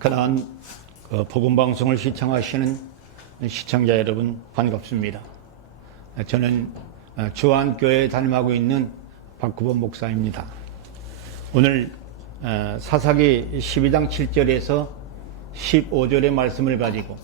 그러한 복음방송을 시청하시는 시청자 여러분 반갑습니다. 저는 주안교회에 담임하고 있는 박구범 목사입니다. 오늘 사사기 12장 7절에서 15절의 말씀을 가지고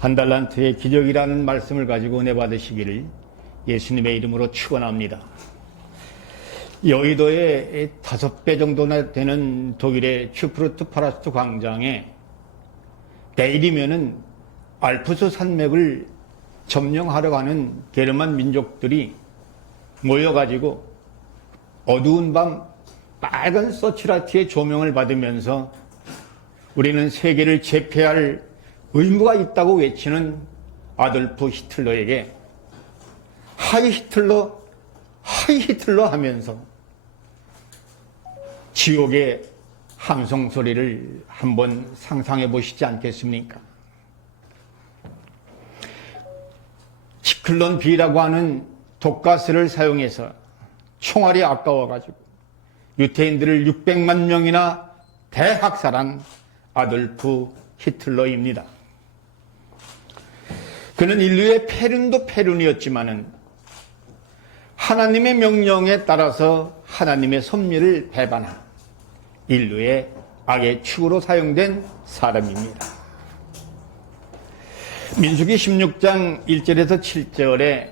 한 달란트의 기적이라는 말씀을 가지고 은혜 받으시기를 예수님의 이름으로 축원합니다. 여의도의 5배 정도나 되는 독일의 슈프루트 파라스트 광장에 내일이면은 알프스 산맥을 점령하러 가는 게르만 민족들이 모여가지고 어두운 밤 빨간 서치라티의 조명을 받으면서 우리는 세계를 제패할 의무가 있다고 외치는 아돌프 히틀러에게 하이 히틀러 하면서 지옥의 함성 소리를 한번 상상해 보시지 않겠습니까? 지클론 B라고 하는 독가스를 사용해서 총알이 아까워가지고 유태인들을 600만 명이나 대학살한 아돌프 히틀러입니다. 그는 인류의 페륜도 페륜이었지만은 하나님의 명령에 따라서 하나님의 섭리를 배반한 인류의 악의 축으로 사용된 사람입니다. 민수기 16장 1절에서 7절에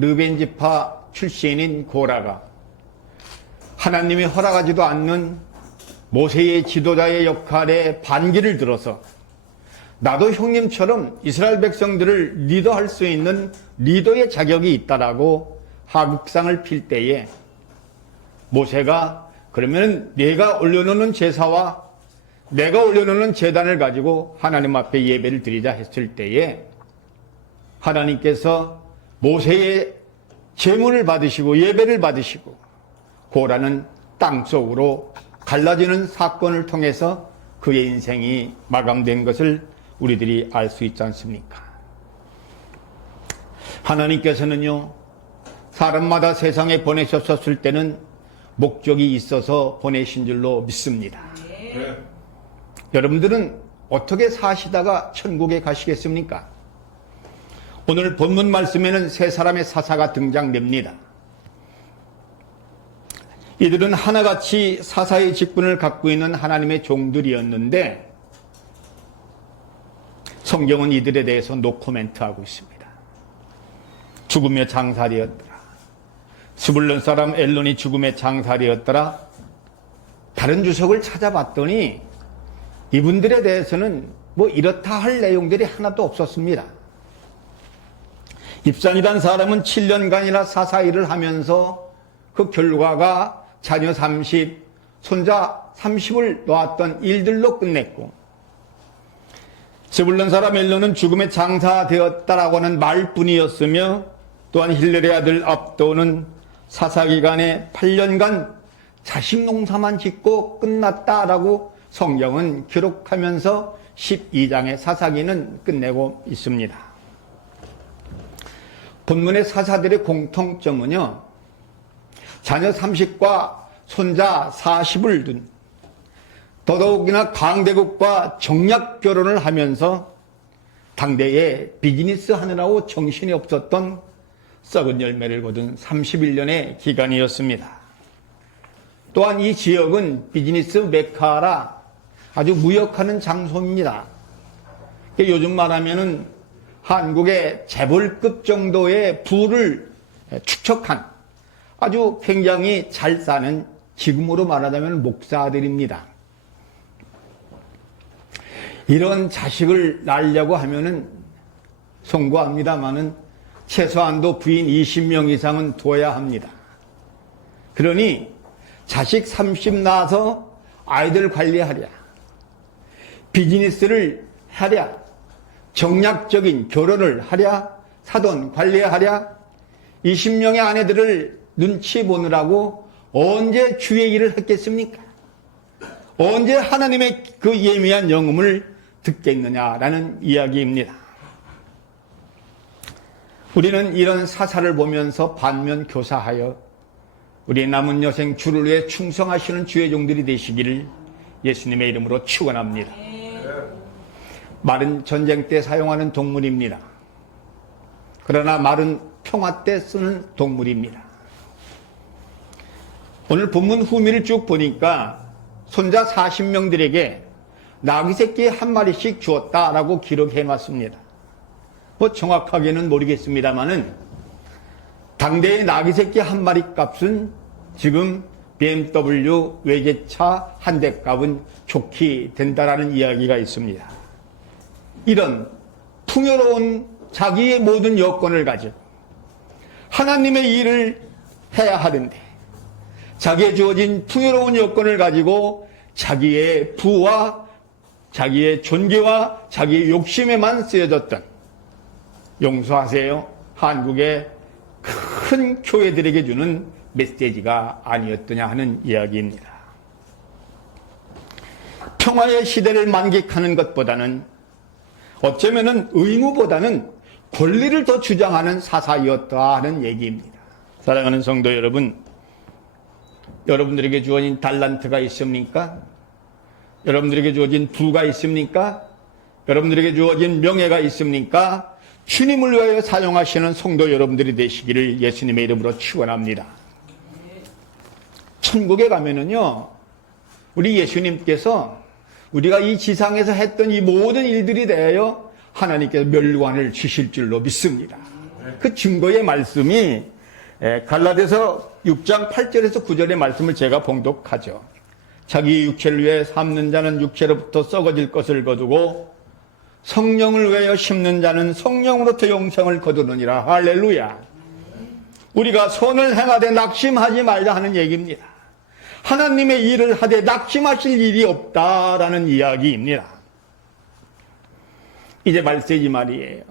르벤 지파 출신인 고라가 하나님이 허락하지도 않는 모세의 지도자의 역할에 반기를 들어서 나도 형님처럼 이스라엘 백성들을 리더할 수 있는 리더의 자격이 있다라고 하극상을 필 때에 모세가 그러면 내가 올려놓는 제사와 내가 올려놓는 제단을 가지고 하나님 앞에 예배를 드리자 했을 때에 하나님께서 모세의 제물을 받으시고 예배를 받으시고 고라는 땅속으로 갈라지는 사건을 통해서 그의 인생이 마감된 것을 우리들이 알 수 있지 않습니까? 하나님께서는요, 사람마다 세상에 보내셨을 때는 목적이 있어서 보내신 줄로 믿습니다. 네. 여러분들은 어떻게 사시다가 천국에 가시겠습니까? 오늘 본문 말씀에는 세 사람의 사사가 등장됩니다. 이들은 하나같이 사사의 직분을 갖고 있는 하나님의 종들이었는데 성경은 이들에 대해서 노코멘트하고 있습니다. 죽음의 장사되었더라. 스불론 사람 엘론이 죽음의 장사되었더라. 다른 주석을 찾아봤더니 이분들에 대해서는 뭐 이렇다 할 내용들이 하나도 없었습니다. 입산이란 사람은 7년간이나 사사 일을 하면서 그 결과가 자녀 30, 손자 30을 놓았던 일들로 끝냈고, 스불론 사람 엘론은 죽음의 장사되었다라고 하는 말뿐이었으며, 또한 힐렐의 아들 압도는 사사기간에 8년간 자식 농사만 짓고 끝났다라고 성경은 기록하면서 12장의 사사기는 끝내고 있습니다. 본문의 사사들의 공통점은요, 자녀 30과 손자 40을 둔 더더욱이나 강대국과 정략 결혼을 하면서 당대에 비즈니스 하느라고 정신이 없었던 썩은 열매를 거둔 31년의 기간이었습니다. 또한 이 지역은 비즈니스 메카라 아주 무역하는 장소입니다. 요즘 말하면은 한국의 재벌급 정도의 부를 축적한 아주 굉장히 잘 사는, 지금으로 말하자면 목사들입니다. 이런 자식을 낳으려고 하면은 송구합니다마는 최소한도 부인 20명 이상은 둬야 합니다. 그러니 자식 30 낳아서 아이들 관리하랴, 비즈니스를 하랴, 정략적인 결혼을 하랴, 사돈 관리하랴, 20명의 아내들을 눈치 보느라고 언제 주의 일을 했겠습니까? 언제 하나님의 그 예미한 영음을 듣겠느냐라는 이야기입니다. 우리는 이런 사사를 보면서 반면 교사하여 우리 남은 여생 주를 위해 충성하시는 주의 종들이 되시기를 예수님의 이름으로 축원합니다. 말은 전쟁 때 사용하는 동물입니다. 그러나 말은 평화 때 쓰는 동물입니다. 오늘 본문 후미를 쭉 보니까 손자 40명들에게 나귀 새끼 한 마리씩 주었다라고 기록해 놨습니다. 뭐 정확하게는 모르겠습니다만은 당대의 나귀 새끼 한 마리 값은 지금 BMW 외제차 한 대 값은 좋게 된다라는 이야기가 있습니다. 이런 풍요로운 자기의 모든 여건을 가지고 하나님의 일을 해야 하는데 자기의 주어진 풍요로운 여건을 가지고 자기의 부와 자기의 존귀와 자기의 욕심에만 쓰여졌던, 용서하세요, 한국의 큰 교회들에게 주는 메시지가 아니었더냐 하는 이야기입니다. 평화의 시대를 만끽하는 것보다는 어쩌면은 의무보다는 권리를 더 주장하는 사사이었다 하는 얘기입니다. 사랑하는 성도 여러분, 여러분들에게 주어진 달란트가 있습니까? 여러분들에게 주어진 부가 있습니까? 여러분들에게 주어진 명예가 있습니까? 주님을 위하여 사용하시는 성도 여러분들이 되시기를 예수님의 이름으로 축원합니다. 천국에 가면은요, 우리 예수님께서 우리가 이 지상에서 했던 이 모든 일들이 대하여 하나님께서 멸관을 주실 줄로 믿습니다. 그 증거의 말씀이 갈라디아서 6장 8절에서 9절의 말씀을 제가 봉독하죠. 자기 육체를 위해 삶는 자는 육체로부터 썩어질 것을 거두고 성령을 위하여 심는 자는 성령으로부터 영생을 거두느니라. 할렐루야. 우리가 선을 행하되 낙심하지 말자 하는 얘기입니다. 하나님의 일을 하되 낙심하실 일이 없다라는 이야기입니다. 이제 말세지 말이에요.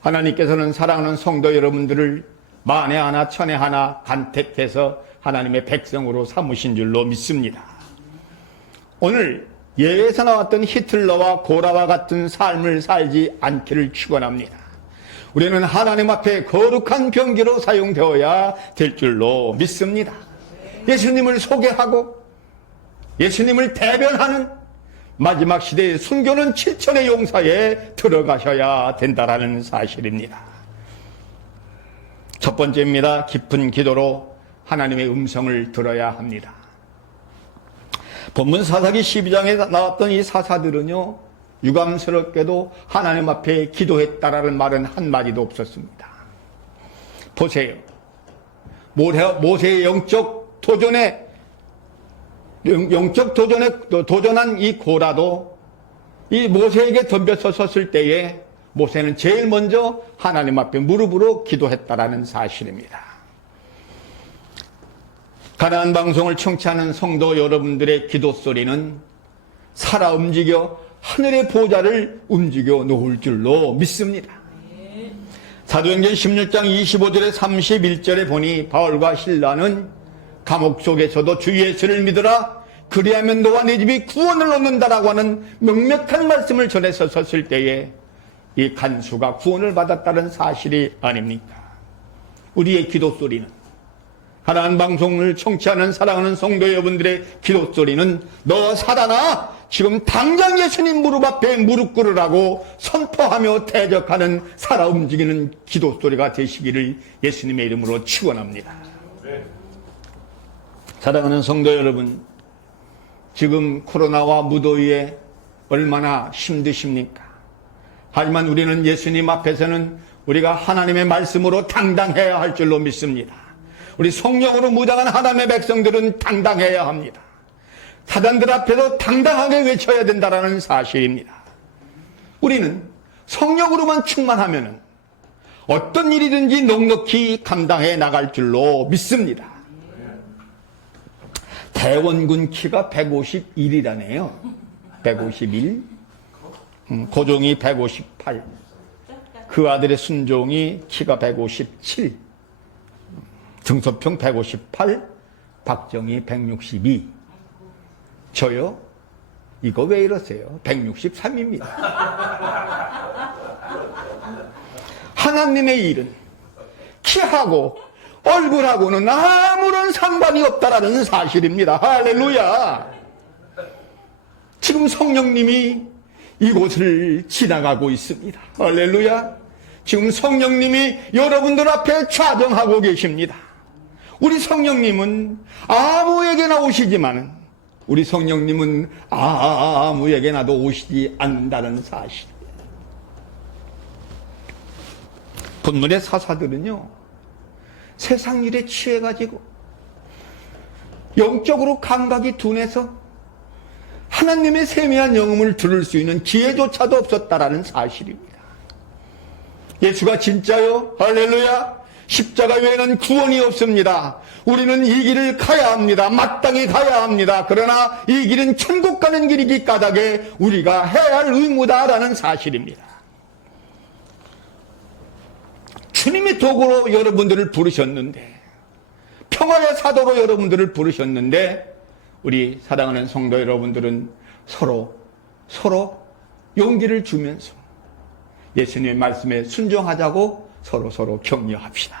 하나님께서는 사랑하는 성도 여러분들을 만에 하나 천에 하나 간택해서 하나님의 백성으로 삼으신 줄로 믿습니다. 오늘 예에서 나왔던 히틀러와 고라와 같은 삶을 살지 않기를 축원합니다. 우리는 하나님 앞에 거룩한 병기로 사용되어야 될 줄로 믿습니다. 예수님을 소개하고 예수님을 대변하는 마지막 시대의 순교는 7천의 용사에 들어가셔야 된다라는 사실입니다. 첫 번째입니다. 깊은 기도로 하나님의 음성을 들어야 합니다. 본문 사사기 12장에 나왔던 이 사사들은요, 유감스럽게도 하나님 앞에 기도했다라는 말은 한마디도 없었습니다. 보세요. 모세의 영적 도전에 도전한 이 고라도 이 모세에게 덤벼서 섰을 때에 모세는 제일 먼저 하나님 앞에 무릎으로 기도했다라는 사실입니다. 가나안 방송을 청취하는 성도 여러분들의 기도 소리는 살아 움직여 하늘의 보좌를 움직여 놓을 줄로 믿습니다. 사도행전 16장 25절에 31절에 보니 바울과 실라는 감옥 속에서도 주 예수를 믿으라, 그리하면 너와 네 집이 구원을 얻는다라고 하는 명백한 말씀을 전해서 섰을 때에 이 간수가 구원을 받았다는 사실이 아닙니까? 우리의 기도 소리는, 하나님 방송을 청취하는 사랑하는 성도 여러분들의 기도 소리는 너 살아나 지금 당장 예수님 무릎 앞에 무릎 꿇으라고 선포하며 대적하는 살아 움직이는 기도 소리가 되시기를 예수님의 이름으로 축원합니다. 사랑하는 성도 여러분, 지금 코로나와 무더위에 얼마나 힘드십니까? 하지만 우리는 예수님 앞에서는 우리가 하나님의 말씀으로 당당해야 할 줄로 믿습니다. 우리 성령으로 무장한 하나님의 백성들은 당당해야 합니다. 사단들 앞에서 당당하게 외쳐야 된다는 사실입니다. 우리는 성령으로만 충만하면 어떤 일이든지 넉넉히 감당해 나갈 줄로 믿습니다. 대원군 키가 151이라네요. 151. 고종이 158. 그 아들의 순종이 키가 157. 등소평 158. 박정희 162. 저요? 이거 왜 이러세요? 163입니다. 하나님의 일은 키하고 얼굴하고는 아무런 상관이 없다라는 사실입니다. 할렐루야. 지금 성령님이 이곳을 지나가고 있습니다. 할렐루야. 지금 성령님이 여러분들 앞에 좌정하고 계십니다. 우리 성령님은 아무에게나 오시지만 우리 성령님은 아무에게나도 오시지 않는다는 사실. 본문의 사사들은요, 세상 일에 취해가지고 영적으로 감각이 둔해서 하나님의 세미한 영음을 들을 수 있는 기회조차도 없었다라는 사실입니다. 예수가 진짜요? 할렐루야. 십자가 외에는 구원이 없습니다. 우리는 이 길을 가야 합니다. 마땅히 가야 합니다. 그러나 이 길은 천국 가는 길이기 까닭에 우리가 해야 할 의무다라는 사실입니다. 주님이 도구로 여러분들을 부르셨는데, 평화의 사도로 여러분들을 부르셨는데, 우리 사랑하는 성도 여러분들은 서로 용기를 주면서 예수님의 말씀에 순종하자고 서로 격려합시다.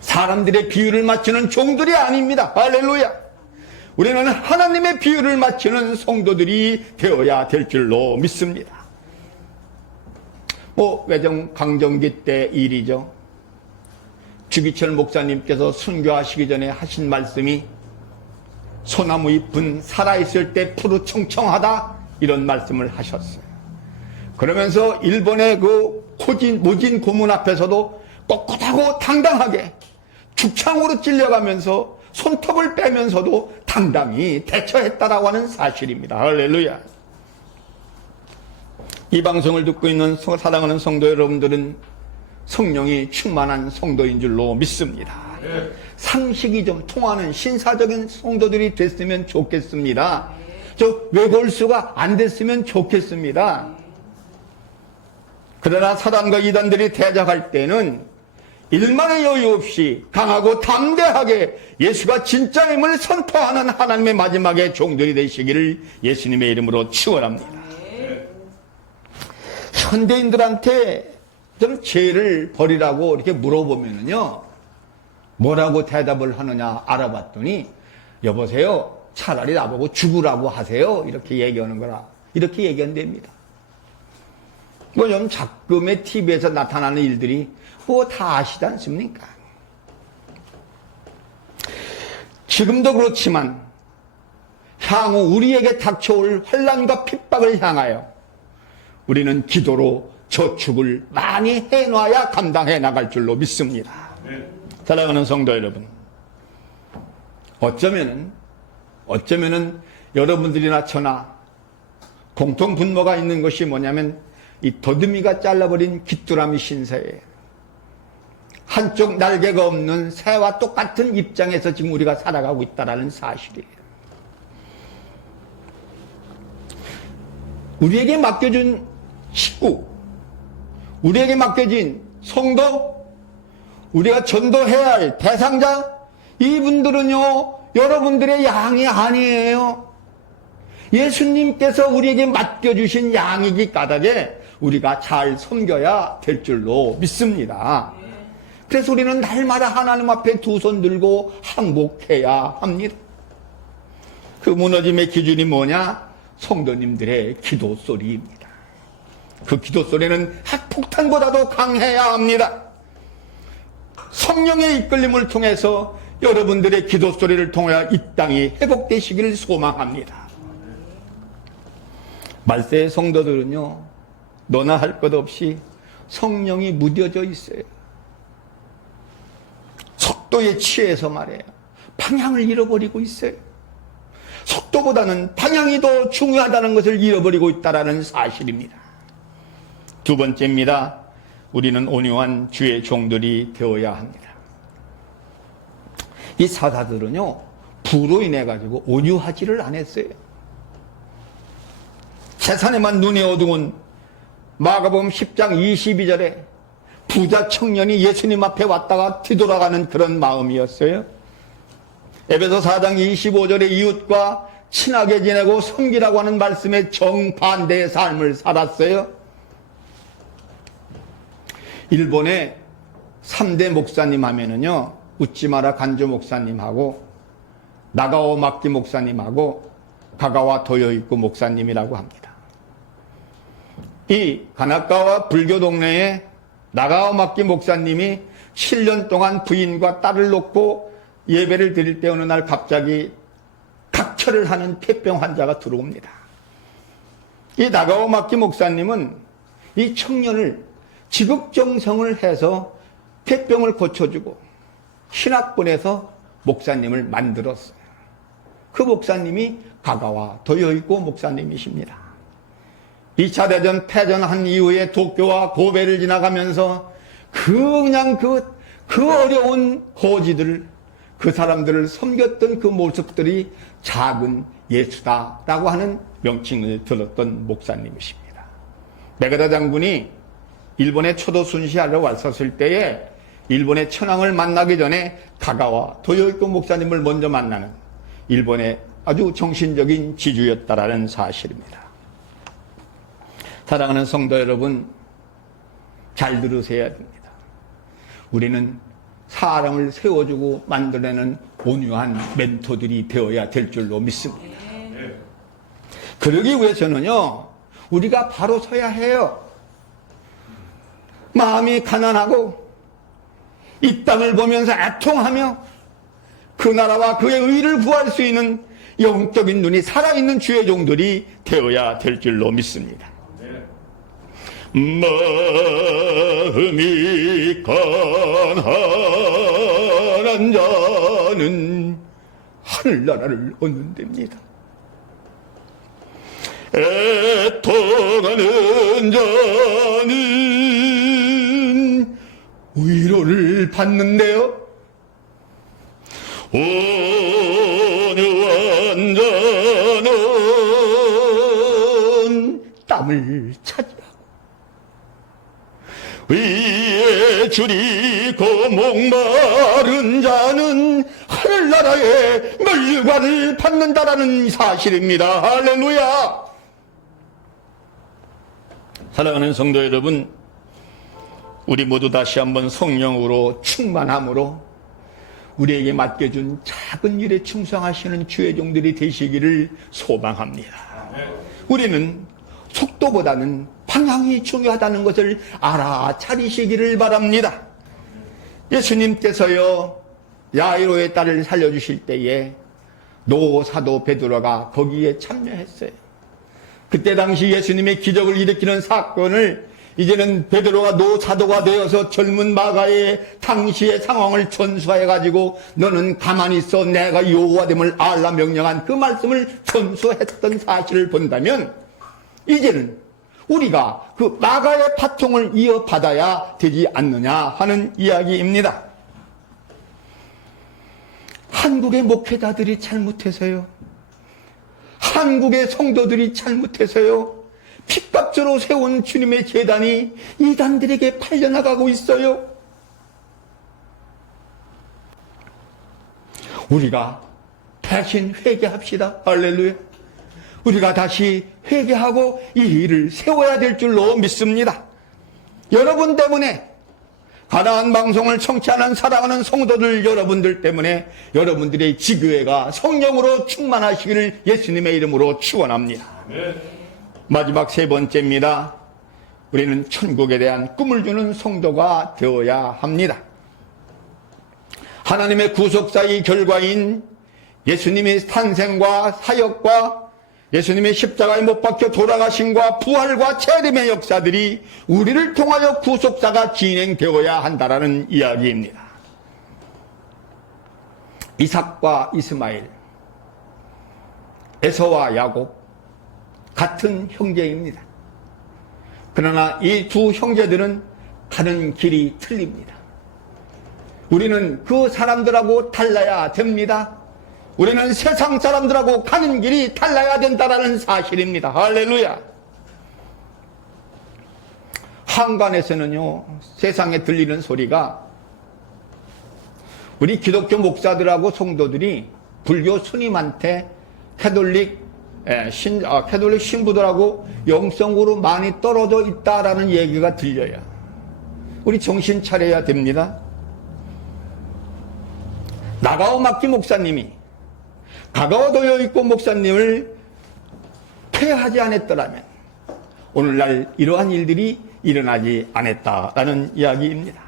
사람들의 비유를 맞추는 종들이 아닙니다. 할렐루야. 우리는 하나님의 비유를 맞추는 성도들이 되어야 될 줄로 믿습니다. 외정 강정기 때 일이죠. 주기철 목사님께서 순교하시기 전에 하신 말씀이 소나무 잎은 살아있을 때 푸르청청하다, 이런 말씀을 하셨어요. 그러면서 일본의 그 모진 고문 앞에서도 꼿꼿하고 당당하게 죽창으로 찔려가면서 손톱을 빼면서도 당당히 대처했다라고 하는 사실입니다. 할렐루야. 이 방송을 듣고 있는 사랑하는 성도 여러분들은 성령이 충만한 성도인 줄로 믿습니다. 상식이 좀 통하는 신사적인 성도들이 됐으면 좋겠습니다. 저 외골수가 안 됐으면 좋겠습니다. 그러나 사단과 이단들이 대적할 때는 일만의 여유 없이 강하고 담대하게 예수가 진짜임을 선포하는 하나님의 마지막의 종들이 되시기를 예수님의 이름으로 축원합니다. 현대인들한테 좀 죄를 버리라고 이렇게 물어보면요, 뭐라고 대답을 하느냐 알아봤더니, 여보세요, 차라리 나보고 죽으라고 하세요, 이렇게 얘기하는 거라, 이렇게 얘기한답니다. 좀 작금의 TV에서 나타나는 일들이 다 아시지 않습니까? 지금도 그렇지만 향후 우리에게 닥쳐올 환난과 핍박을 향하여 우리는 기도로 저축을 많이 해놔야 감당해 나갈 줄로 믿습니다. 사랑하는 성도 여러분, 어쩌면은 여러분들이나 저나 공통 분모가 있는 것이 뭐냐면 이 더듬이가 잘라버린 귀뚜라미 신세예요. 한쪽 날개가 없는 새와 똑같은 입장에서 지금 우리가 살아가고 있다는 사실이에요. 우리에게 맡겨준 식구, 우리에게 맡겨진 성도, 우리가 전도해야 할 대상자, 이분들은요, 여러분들의 양이 아니에요. 예수님께서 우리에게 맡겨주신 양이기 까닭에 우리가 잘 섬겨야 될 줄로 믿습니다. 그래서 우리는 날마다 하나님 앞에 두 손 들고 항복해야 합니다. 그 무너짐의 기준이 뭐냐? 성도님들의 기도 소리입니다. 그 기도 소리는 핵폭탄보다도 강해야 합니다. 성령의 이끌림을 통해서 여러분들의 기도 소리를 통하여 이 땅이 회복되시기를 소망합니다. 말세의 성도들은요, 너나 할 것 없이 성령이 무뎌져 있어요. 속도에 취해서 말이에요, 방향을 잃어버리고 있어요. 속도보다는 방향이 더 중요하다는 것을 잃어버리고 있다는 사실입니다. 두 번째입니다. 우리는 온유한 주의 종들이 되어야 합니다. 이 사사들은요, 부로 인해 가지고 온유하지를 않았어요. 재산에만 눈이 어두운 마가복음 10장 22절에 부자 청년이 예수님 앞에 왔다가 뒤돌아가는 그런 마음이었어요. 에베소 4장 25절에 이웃과 친하게 지내고 섬기라고 하는 말씀에 정반대의 삶을 살았어요. 일본의 3대 목사님 하면은요, 우찌마라 간조 목사님하고 나가오 막기 목사님하고 가가와 도요이코 목사님이라고 합니다. 이 가나카와 불교 동네에 나가오 마키 목사님이 7년 동안 부인과 딸을 놓고 예배를 드릴 때 어느 날 갑자기 각혈을 하는 폐병 환자가 들어옵니다. 이 나가오 마키 목사님은 이 청년을 지극정성을 해서 폐병을 고쳐주고 신학군에서 목사님을 만들었어요. 그 목사님이 가가와 도요이코 목사님이십니다. 2차 대전 패전한 이후에 도쿄와 고베를 지나가면서 그냥 그 어려운 호지들, 그 사람들을 섬겼던 그 모습들이 작은 예수다라고 하는 명칭을 들었던 목사님이십니다. 메가다 장군이 일본에 초도 순시하러 왔었을 때에 일본의 천황을 만나기 전에 가가와 도요이코 목사님을 먼저 만나는 일본의 아주 정신적인 지주였다라는 사실입니다. 사랑하는 성도 여러분, 잘 들으셔야 됩니다. 우리는 사람을 세워주고 만들어내는 온유한 멘토들이 되어야 될 줄로 믿습니다. 그러기 위해서는요, 우리가 바로 서야 해요. 마음이 가난하고 이 땅을 보면서 애통하며 그 나라와 그의 의를 구할 수 있는 영적인 눈이 살아있는 주의 종들이 되어야 될 줄로 믿습니다. 마음이 가난한 자는 하늘나라를 얻는답니다. 애통하는 자는 위로를 받는데요. 온유한 자는 땀을 차지하고 위에 줄이고 목마른 자는 하늘나라의 멸관을 받는다라는 사실입니다. 할렐루야. 사랑하는 성도 여러분, 우리 모두 다시 한번 성령으로 충만함으로 우리에게 맡겨준 작은 일에 충성하시는 주의 종들이 되시기를 소망합니다. 우리는 속도보다는 방향이 중요하다는 것을 알아차리시기를 바랍니다. 예수님께서요, 야이로의 딸을 살려주실 때에 노 사도 베드로가 거기에 참여했어요. 그때 당시 예수님의 기적을 일으키는 사건을 이제는 베드로가 노 사도가 되어서 젊은 마가의 당시의 상황을 전수해가지고 너는 가만히 있어 내가 여호와됨을 알라 명령한 그 말씀을 전수했던 사실을 본다면 이제는 우리가 그 마가의 파통을 이어받아야 되지 않느냐 하는 이야기입니다. 한국의 목회자들이 잘못해서요, 한국의 성도들이 잘못해서요, 핏값으로 세운 주님의 제단이 이단들에게 팔려나가고 있어요. 우리가 대신 회개합시다. 할렐루야. 우리가 다시 회개하고 이 일을 세워야 될 줄로 믿습니다. 여러분 때문에, 가나안 방송을 청취하는 사랑하는 성도들 여러분들 때문에 여러분들의 지교회가 성령으로 충만하시기를 예수님의 이름으로 축원합니다. 마지막 세 번째입니다. 우리는 천국에 대한 꿈을 주는 성도가 되어야 합니다. 하나님의 구속사의 결과인 예수님의 탄생과 사역과 예수님의 십자가에 못 박혀 돌아가심과 부활과 재림의 역사들이 우리를 통하여 구속사가 진행되어야 한다라는 이야기입니다. 이삭과 이스마엘, 에서와 야곱, 같은 형제입니다. 그러나 이 두 형제들은 가는 길이 틀립니다. 우리는 그 사람들하고 달라야 됩니다. 우리는 세상 사람들하고 가는 길이 달라야 된다는 사실입니다. 할렐루야. 한간에서는요, 세상에 들리는 소리가 우리 기독교 목사들하고 성도들이 불교 스님한테 캐톨릭 신부들하고 영성으로 많이 떨어져 있다라는 얘기가 들려요. 우리 정신 차려야 됩니다. 나가오 마키 목사님이 가가오 도요이코 목사님을 하지 않았더라면 오늘날 이러한 일들이 일어나지 않았다라는 이야기입니다.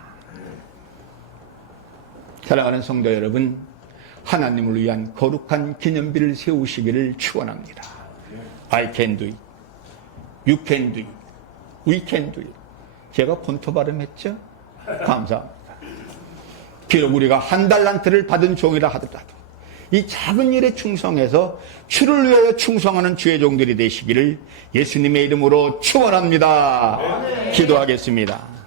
사랑하는 성도 여러분, 하나님을 위한 거룩한 기념비를 세우시기를 축원합니다. I can do it. You can do it. We can do it. 제가 본토 발음했죠? 감사합니다. 비록 우리가 한 달란트를 받은 종이라 하더라도 이 작은 일에 충성해서 주를 위하여 충성하는 주의 종들이 되시기를 예수님의 이름으로 축원합니다. 기도하겠습니다.